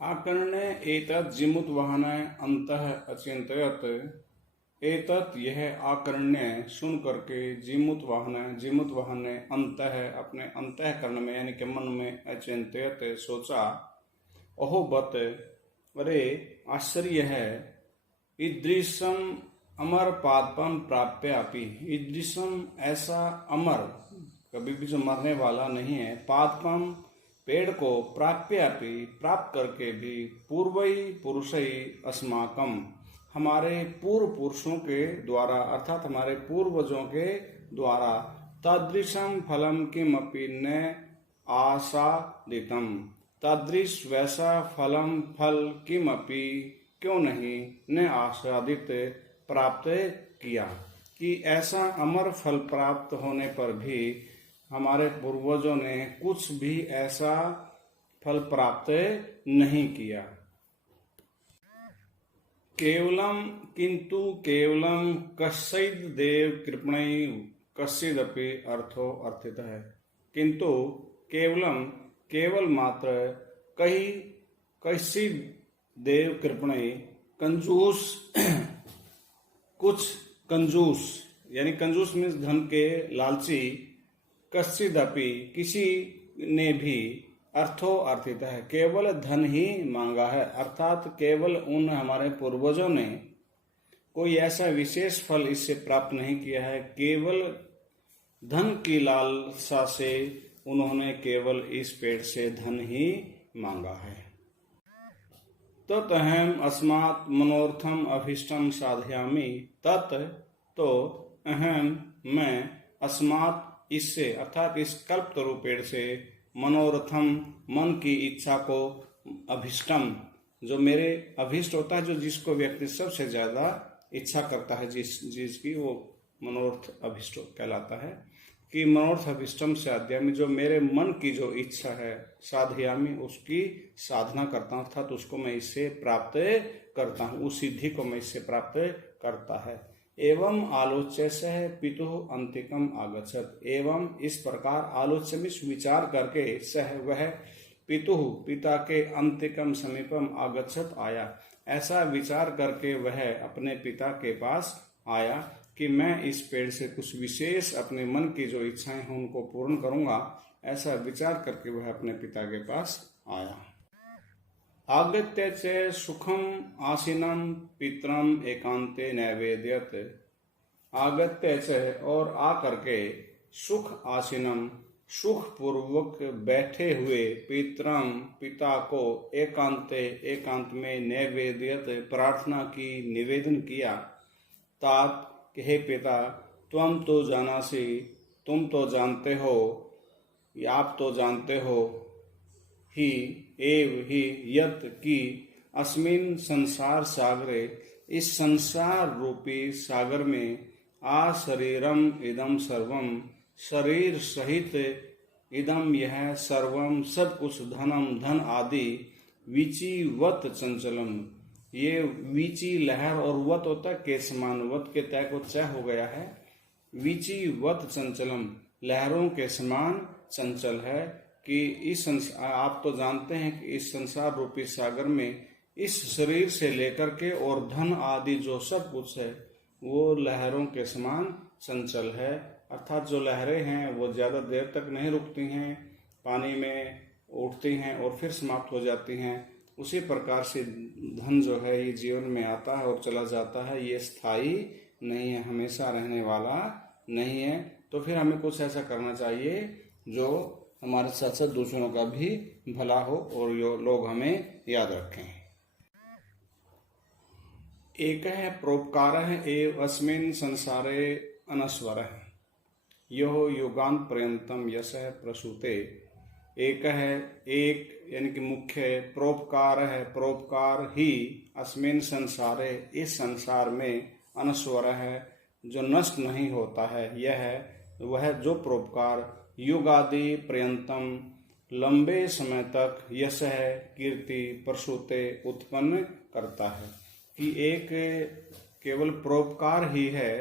आकर्ण्य एतत् जिमुतवाहन अंतः अचिंतयत। एतत् यह आकर्ण्य सुन करके जिमुतवाहन ने अंतः अपने अंतःकरण में यानी कि मन में अचिंतयत सोचा। ओहो बत अरे आश्चर्य है। ईदृशम अमर पादपम प्राप्य अपि। ईदृशम ऐसा अमर कभी भी जो मरने वाला नहीं है, पादपम पेड़ को प्राप्य अपि प्राप्त करके भी, पूर्वई पुरुषई अस्माकम हमारे पूर्व पुरुषों के द्वारा अर्थात हमारे पूर्वजों के द्वारा, तादृशम फलम किमपि न आसादितम तादृश वैसा फलम फल किमपि क्यों नहीं न आसादित प्राप्त किया, कि ऐसा अमर फल प्राप्त होने पर भी हमारे पूर्वजों ने कुछ भी ऐसा फल प्राप्त नहीं किया। केवलम किंतु केवलम कश्चिद देव कृपणै कश्चिदपि अर्थो अर्थित है। किंतु केवलम केवल मात्र कई कश्चिद देव कृपणै कंजूस कुछ कंजूस यानी कंजूस मीन्स धन के लालची, कश्चिदपि किसी ने भी, अर्थो अर्थित है केवल धन ही मांगा है, अर्थात केवल उन हमारे पूर्वजों ने कोई ऐसा विशेष फल इससे प्राप्त नहीं किया है। केवल धन की लालसा से उन्होंने केवल इस पेड़ से धन ही मांगा है। ततहम अस्मात् मनोर्थम अभीष्टम साधयामि। तत् तो अहम मैं, अस्मात् इससे अर्थात इस कल्पतरु पेड़ से, मनोरथम मन की इच्छा को, अभिष्टम जो मेरे अभिष्ट होता है, जो जिसको व्यक्ति सबसे ज्यादा इच्छा करता है, जिसकी वो मनोरथ अभिष्ट कहलाता है, कि मनोरथ अभिष्टम साधयामि जो मेरे मन की जो इच्छा है, साधयामि उसकी साधना करता हूँ, अर्थात उसको मैं इससे प्राप्त करता हूँ, उस सिद्धि को मैं इससे प्राप्त करता है। एवं आलोच्य से पितुः अंतिकम आगच्छत। एवं इस प्रकार आलोच्य में विचार करके सह वह पितुः पिता के अंतिकम समीपम आगच्छत आया। ऐसा विचार करके वह अपने पिता के पास आया कि मैं इस पेड़ से कुछ विशेष अपने मन की जो इच्छाएं हैं उनको पूर्ण करूंगा। ऐसा विचार करके वह अपने पिता के पास आया। आगत्य च सुखम आसीनम पितरम एकांते नैवेद्यत। आगत्य च और आ करके, सुख आसीनम सुख पूर्वक बैठे हुए, पितरम पिता को, एकांते एकांत में, नैवेद्यत प्रार्थना की, निवेदन किया। तात हे पिता, त्वम तो जानासि तुम तो जानते हो, या आप तो जानते हो, ही एव ही यत की, अस्मिन संसार सागरे इस संसार रूपी सागर में, आ शरीरम इदम सर्वम शरीर सहित, इदम यह सर्वम सब कुछ, धनम धन आदि, विचिवत चंचलम ये वीची लहर और वत होता है के समान, वत के तय को च हो गया है। विचिवत चंचलम लहरों के समान चंचल है, कि इस आप तो जानते हैं कि इस संसार रूपी सागर में इस शरीर से लेकर के और धन आदि जो सब कुछ है वो लहरों के समान चंचल है। अर्थात जो लहरें हैं वो ज्यादा देर तक नहीं रुकती हैं, पानी में उठती हैं और फिर समाप्त हो जाती हैं। उसी प्रकार से धन जो है ये जीवन में आता है और चला जाता है, ये स्थायी नहीं है, हमेशा रहने वाला नहीं है। तो फिर हमें कुछ ऐसा करना चाहिए जो हमारे साथ साथ दूसरों का भी भला हो और यो लोग हमें याद रखें। एक है परोपकार एव अस्मिन् संसारे अनस्वर, यो युगांत पर्यंतम यश प्रसूते। एक है, एक यानी कि मुख्य, परोपकार है, परोपकार ही, अस्मिन संसारे इस संसार में, अनस्वर है जो नष्ट नहीं होता है, यह है वह जो परोपकार, युगादि पर्यंतम लंबे समय तक, यश है कीर्ति, प्रसूते उत्पन्न करता है। कि एक केवल परोपकार ही है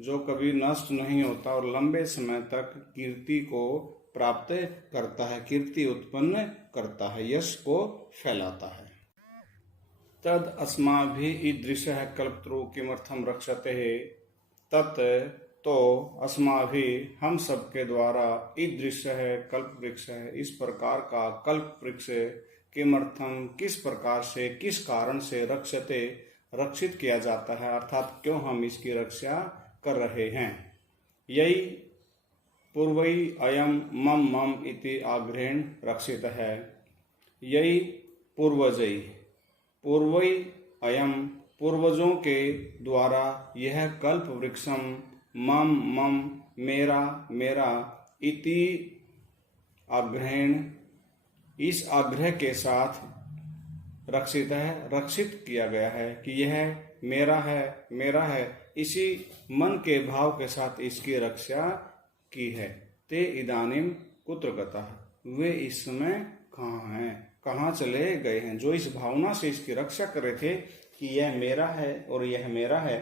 जो कभी नष्ट नहीं होता और लंबे समय तक कीर्ति को प्राप्त करता है, कीर्ति उत्पन्न करता है, यश को फैलाता है। तद अस्माभिः ईदृशः कल्पतरु किमर्थम रक्षते तत् तो अस्माभिः हम सबके द्वारा ईदृश है कल्प वृक्ष है, इस प्रकार का कल्प वृक्ष किमर्थम किस प्रकार से किस कारण से रक्षते रक्षित किया जाता है, अर्थात क्यों हम इसकी रक्षा कर रहे हैं। यही पूर्वई अयम मम मम इति आग्रहेण रक्षित है। यही पूर्वजई पूर्वई अयम पूर्वजों के द्वारा यह कल्प वृक्षम मम मम मेरा मेरा इति आग्रहेण इस आग्रह के साथ रक्षित है, रक्षित किया गया है कि यह मेरा है, इसी मन के भाव के साथ इसकी रक्षा की है। ते इदानीम कुत्र गतः, वे इस समय कहाँ हैं, कहाँ चले गए हैं। जो इस भावना से इसकी रक्षा कर रहे थे कि यह मेरा है और यह मेरा है,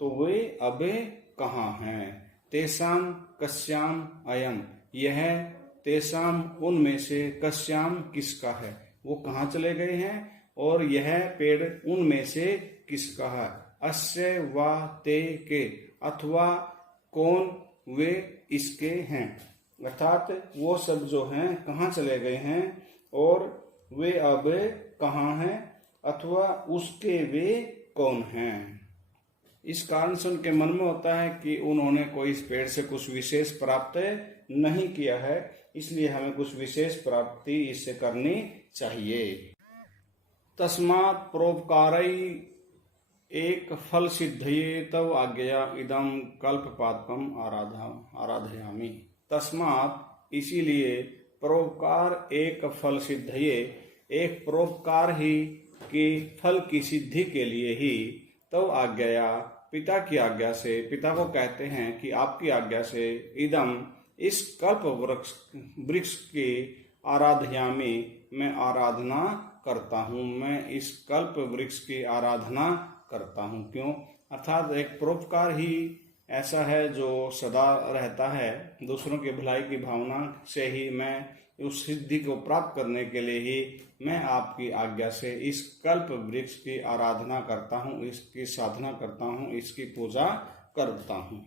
तो वे अबे कहाँ हैं। तेसाम कस्याम अयम, यह तेसाम उनमें से कस्याम किसका है, वो कहाँ चले गए हैं, और यह पेड़ उनमें से किसका है। अस्य वा ते के, अथवा कौन वे इसके हैं, अर्थात वो सब जो हैं कहाँ चले गए हैं और वे अब कहाँ हैं, अथवा उसके वे कौन हैं। इस कारण से उनके मन में होता है कि उन्होंने कोई इस पेड़ से कुछ विशेष प्राप्त नहीं किया है, इसलिए हमें कुछ विशेष प्राप्ति इससे करनी चाहिए। तस्मात् परोपकारै एक फल सिद्धये तव आज्ञया इदम कल्पपादपम आराधयामि। तस्मात् इसीलिए परोपकार एक फल सिद्धये, एक परोपकार ही के फल की सिद्धि के लिए ही तव आज्ञया पिता की आज्ञा से, पिता को कहते हैं कि आपकी आज्ञा से इदम इस कल्प वृक्ष की आराधयामि, मैं आराधना करता हूँ, मैं इस कल्प वृक्ष की आराधना करता हूँ। क्यों, अर्थात एक परोपकार ही ऐसा है जो सदा रहता है, दूसरों की भलाई की भावना से ही मैं उस सिद्धि को प्राप्त करने के लिए ही मैं आपकी आज्ञा से इस कल्प वृक्ष की आराधना करता हूँ, इसकी साधना करता हूँ, इसकी पूजा करता हूँ।